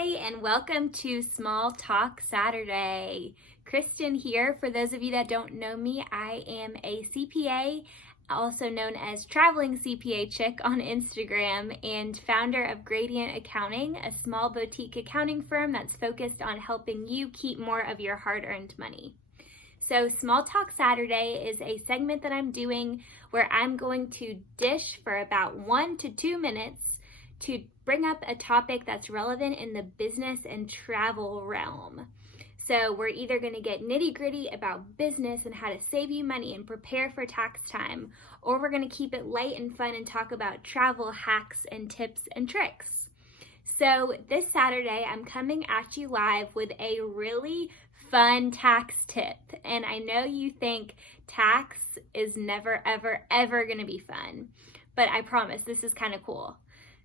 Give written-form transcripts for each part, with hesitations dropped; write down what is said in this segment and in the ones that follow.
Hi, and welcome to Small Talk Saturday. Kristen here. For those of you that don't know me, I am a CPA, also known as Traveling CPA Chick on Instagram, and founder of Gradient Accounting, a small boutique accounting firm that's focused on helping you keep more of your hard-earned money. So Small Talk Saturday is a segment that I'm doing where I'm going to dish for about 1 to 2 minutes to bring up a topic that's relevant in the business and travel realm. So we're either going to get nitty gritty about business and how to save you money and prepare for tax time, or we're going to keep it light and fun and talk about travel hacks and tips and tricks. So this Saturday, I'm coming at you live with a really fun tax tip. And I know you think tax is never, ever going to be fun, but I promise this is kind of cool.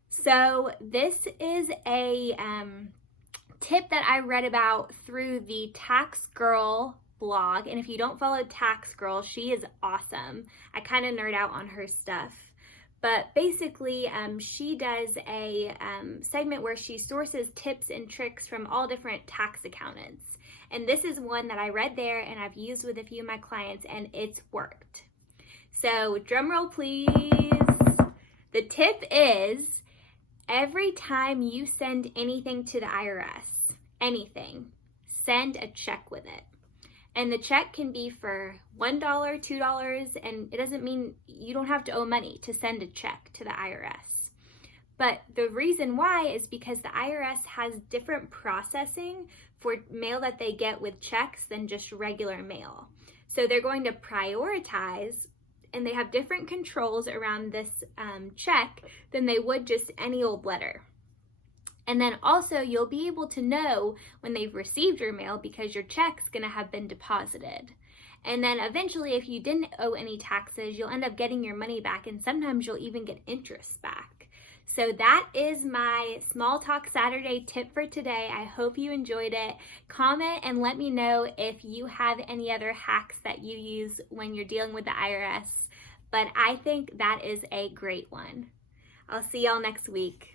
So this is a tip that I read about through the Tax Girl blog. And if you don't follow Tax Girl, she is awesome. I kind of nerd out on her stuff. But basically, she does a segment where she sources tips and tricks from all different tax accountants. And this is one that I read there and I've used with a few of my clients, and it's worked. So drum roll, please. The tip is, every time you send anything to the IRS, anything, send a check with it. And the check can be for $1, $2, and it doesn't mean you don't have to owe money to send a check to the IRS. But the reason why is because the IRS has different processing for mail that they get with checks than just regular mail. So they're going to prioritize, and they have different controls around this check than they would just any old letter. And then also you'll be able to know when they've received your mail because your check's gonna have been deposited. And then eventually, if you didn't owe any taxes, you'll end up getting your money back, and sometimes you'll even get interest back. So that is my Small Talk Saturday tip for today. I hope you enjoyed it. Comment and let me know if you have any other hacks that you use when you're dealing with the IRS. But I think that is a great one. I'll see y'all next week.